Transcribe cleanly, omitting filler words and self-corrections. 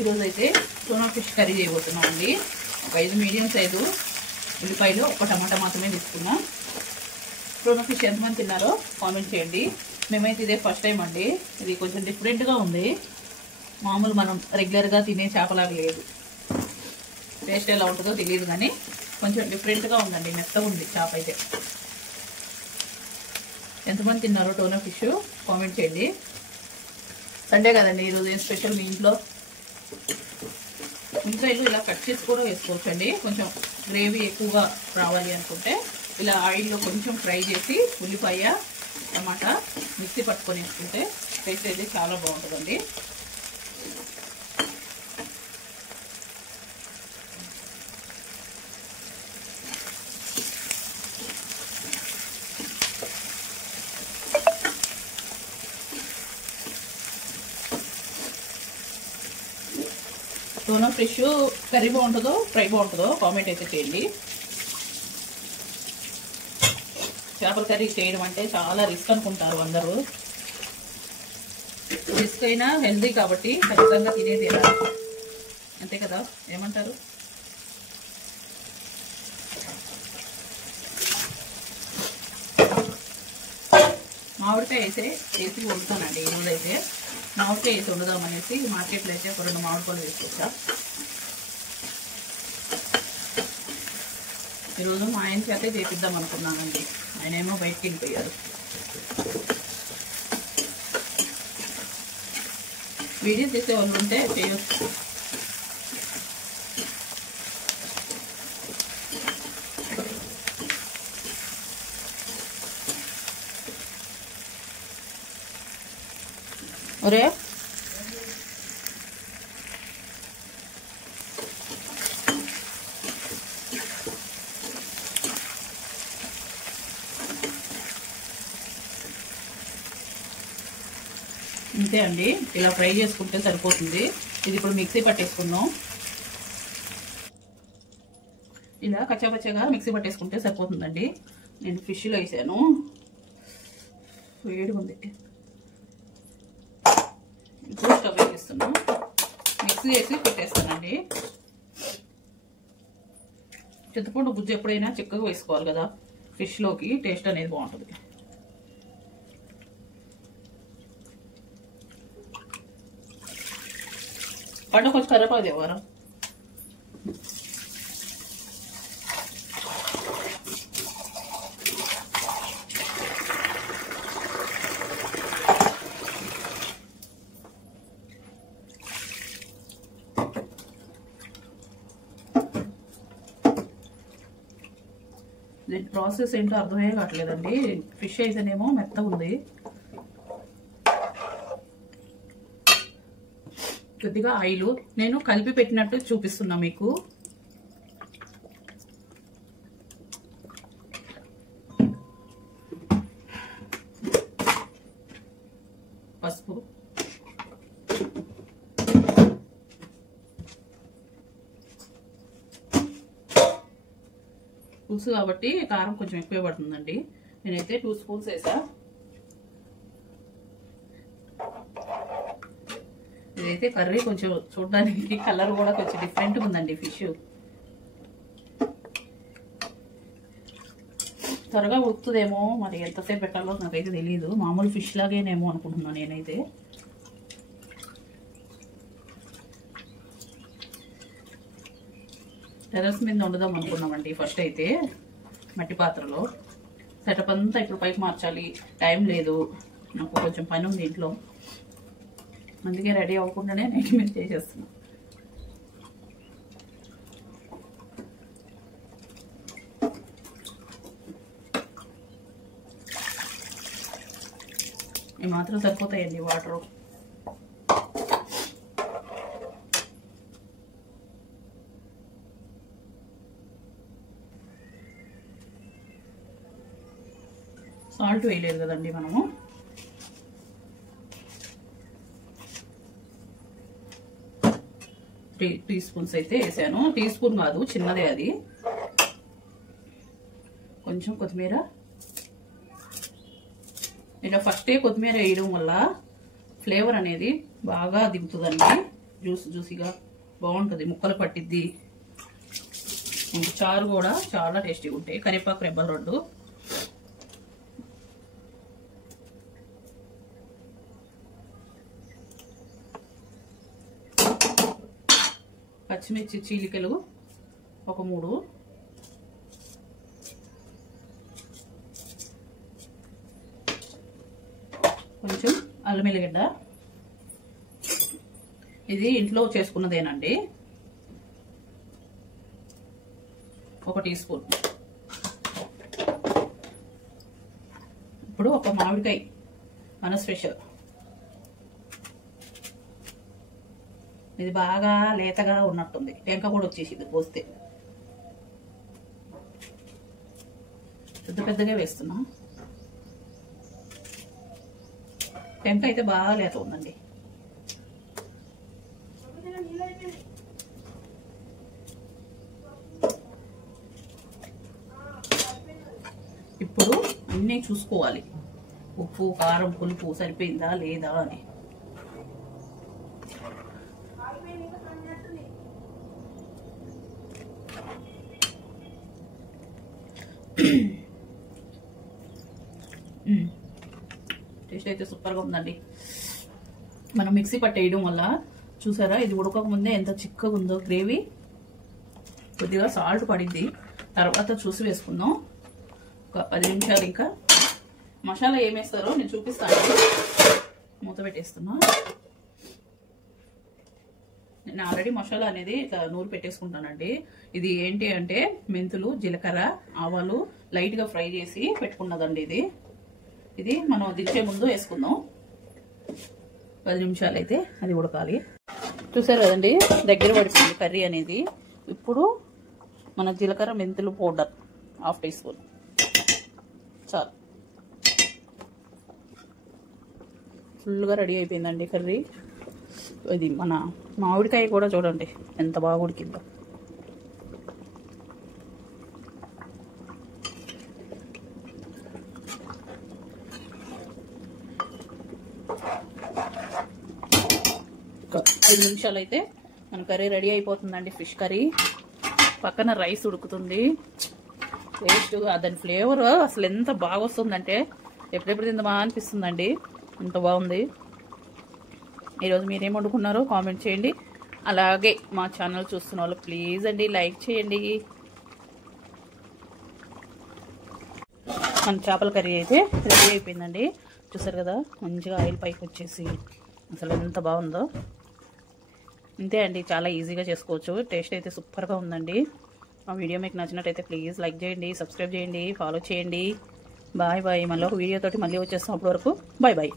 ఈరోజు అయితే tuna fish curry చేయబోతున్నామండి. ఒక 5 మీడియం సైజు ఉల్లిపాయలు, ఒక టమాటా మాత్రమే తీసుకున్నా. టోనా ఫిష్ ఎంతమంది తిన్నారో కామెంట్ చేయండి. మేమైతే ఇదే ఫస్ట్ టైం అండి. ఇది కొంచెం డిఫరెంట్గా ఉంది. మామూలు మనం రెగ్యులర్గా తినే చేపలాగా లేదు. టేస్ట్ ఎలా ఉంటుందో తెలియదు కానీ కొంచెం డిఫరెంట్గా ఉందండి. మెత్తగా ఉంది చేప అయితే. ఎంతమంది తిన్నారో టోనా ఫిష్ కామెంట్ చేయండి. సండే కదండి, ఈరోజు ఏం స్పెషల్ మీ ఇంట్లో? ఉల్లిపాయలు ఇలా కట్ చేసి కూడా వేసుకోవచ్చండి. కొంచెం గ్రేవీ ఎక్కువగా రావాలి అనుకుంటే ఇలా ఆయిల్లో కొంచెం ఫ్రై చేసి ఉల్లిపాయ టమాటా మిక్సీ పట్టుకొని వేసుకుంటే టేస్ట్ అయితే చాలా బాగుంటుందండి. టోనా ఫిష్ కర్రీ బాగుంటుందో ఫ్రై బాగుంటుందో కామెంట్ అయితే చేయండి. చేపల కర్రీ చేయడం అంటే చాలా రిస్క్ అనుకుంటారు అందరూ. రిస్క్ అయినా హెల్దీ కాబట్టి ఖచ్చితంగా తినేది ఎలా, అంతే కదా? ఏమంటారు? మామిడికాయ వేసి వండుతానండి. ఈరోజు అయితే మామిడికాయ వేసి వండుదామనేసి మార్కెట్లో అయితే ఒక 2 మామిడికాయలు వేసుకొచ్చా. ఈరోజు మా ఆయన చేతే చేపిద్దాం అనుకున్నానండి. ఆయన ఏమో బయటికి వెళ్ళిపోయారు. వీడియో చేసే వాళ్ళు ఉంటే చేయొచ్చు. ఒరే అంతే అండి, ఇలా ఫ్రై చేసుకుంటే సరిపోతుంది. ఇది ఇప్పుడు మిక్సీ పట్టేసుకున్నాం. ఇలా కచ్చాపచ్చగా మిక్సీ పట్టేసుకుంటే సరిపోతుందండి. నేను ఫిష్లో వేసాను, వేడిగా ఉంది. ఇప్పుడు స్టవ్ వేసేస్తున్నా. మిక్సీ వేసి పెట్టేస్తానండి. చింతపండు గుజ్జు ఎప్పుడైనా చిక్కగా వేసుకోవాలి కదా, ఫిష్లోకి టేస్ట్ అనేది బాగుంటుంది. పండు కొంచెం కరివేపాకు తేవారా? దీని ప్రాసెస్ ఏంటో అర్థమే కావట్లేదండి. ఫిష్ అయితేనేమో మెత్తగా ఉంది. కొద్దిగా ఆయిల్ నేను కలిపి పెట్టినట్టు చూపిస్తున్నా మీకు. పసుపు, పులుసు కాబట్టి కారం కొంచెం ఎక్కువ పడుతుందండి. నేనైతే 2 స్పూన్స్ వేసా. ఇదైతే కర్రీ కొంచెం చూడడానికి కలర్ కూడా కొంచెం డిఫరెంట్గా ఉందండి. ఫిష్ త్వరగా ఉడుకుతుందేమో, మరి ఎంతసేపు పెట్టాలో నాకైతే తెలియదు. మామూలు ఫిష్ లాగేనేమో అనుకుంటున్నాను నేనైతే. టెర్రస్ మీద వండుదాం అనుకున్నామండి ఫస్ట్ అయితే, మట్టి పాత్రలో. సెటప్ అంతా ఇప్పుడు పైకి మార్చాలి, టైం లేదు, నాకు కొంచెం పని ఉంది ఇంట్లో. అందుకే రెడీ అవ్వకుండానే నైట్ మీద చేసేస్తున్నా. ఈ మాత్రం సరిపోతాయండి వాటరు. సాల్ట్ వేయలేదు కదండి మనము. టీ స్పూన్స్ అయితే వేసాను. టీ స్పూన్ కాదు, చిన్నదే అది. కొంచెం కొత్తిమీర. ఇలా ఫస్టే కొత్తిమీర వేయడం వల్ల ఫ్లేవర్ అనేది బాగా దిగుతుందండి. జ్యూసీగా బాగుంటుంది, ముక్కలు పట్టిద్ది. చారు కూడా చాలా టేస్టీగా ఉంటాయి. కరివేపాకు రెబ్బలు 2, పచ్చిమిర్చి చీలికలు ఒక 3, కొంచెం అల్లం ఎల్లిగడ్డ. ఇది ఇంట్లో చేసుకున్నదేనండి. 1 టీ స్పూన్. ఇప్పుడు ఒక మామిడికాయ మన స్పెషల్. ఇది బాగా లేతగా ఉన్నట్టుంది, టెంక కూడా వచ్చేసింది పోస్తే. పెద్దగా వేస్తున్నా. టెంక అయితే బాగా లేత ఉందండి. ఇప్పుడు అన్నీ చూసుకోవాలి, ఉప్పు కారం పులుపు సరిపోయిందా లేదా అని. టేస్ట్ అయితే సూపర్గా ఉందండి. మనం మిక్సీ పట్టేయడం వల్ల చూసారా, ఇది ఉడకక ముందే ఎంత చిక్కగా ఉందో గ్రేవీ. కొద్దిగా సాల్ట్ పడింది, తర్వాత చూసి వేసుకుందాం. ఒక 10 నిమిషాలు. ఇంకా మసాలా ఏమేస్తారో నేను చూపిస్తాను. మూత పెట్టేస్తున్నా. నేను ఆల్రెడీ మసాలా అనేది ఇట్లా నూరు పెట్టేసుకుంటానండి. ఇది ఏంటి అంటే మెంతులు, జీలకర్ర, ఆవాలు లైట్గా ఫ్రై చేసి పెట్టుకున్నదండి. ఇది మనం దించే ముందు వేసుకుందాం. 10 నిమిషాలు అయితే అది ఉడకాలి. చూసారు కదండి, దగ్గర పడుతుంది కర్రీ అనేది. ఇప్పుడు మన జీలకర్ర మెంతులు పౌడర్ 1/2 టీ స్పూన్ చాలు. ఫుల్గా రెడీ అయిపోయిందండి కర్రీ. ఇది మన మామిడికాయ కూడా చూడండి ఎంత బాగా ఉడికిందో. ఒక 5 నిమిషాలు అయితే మన కర్రీ రెడీ అయిపోతుందండి. Fish curry. పక్కన రైస్ ఉడుకుతుంది. టేస్ట్ దాని ఫ్లేవర్ అసలు ఎంత బాగా వస్తుందంటే ఎప్పుడెప్పుడు తిందామా అనిపిస్తుందండి. ఎంత బాగుంది. ఈరోజు మీరేం వండుకున్నారో కామెంట్ చేయండి. అలాగే మా ఛానల్ చూస్తున్న వాళ్ళు ప్లీజ్ అండి లైక్ చేయండి. మన చేపల కర్రీ అయితే రెడీ అయిపోయిందండి. చూసారు కదా, మంచిగా ఆయిల్ పైకి వచ్చేసి అసలు ఎంత బాగుందో. అంతే అండి, చాలా ఈజీగా చేసుకోవచ్చు. టేస్ట్ అయితే సూపర్గా ఉందండి. ఆ వీడియో మీకు నచ్చినట్టయితే ప్లీజ్ లైక్ చేయండి, సబ్స్క్రైబ్ చేయండి, ఫాలో చేయండి. Bye bye. మళ్ళీ ఒక వీడియోతోటి మళ్ళీ వచ్చేస్తాం. అప్పటి వరకు బాయ్ బాయ్.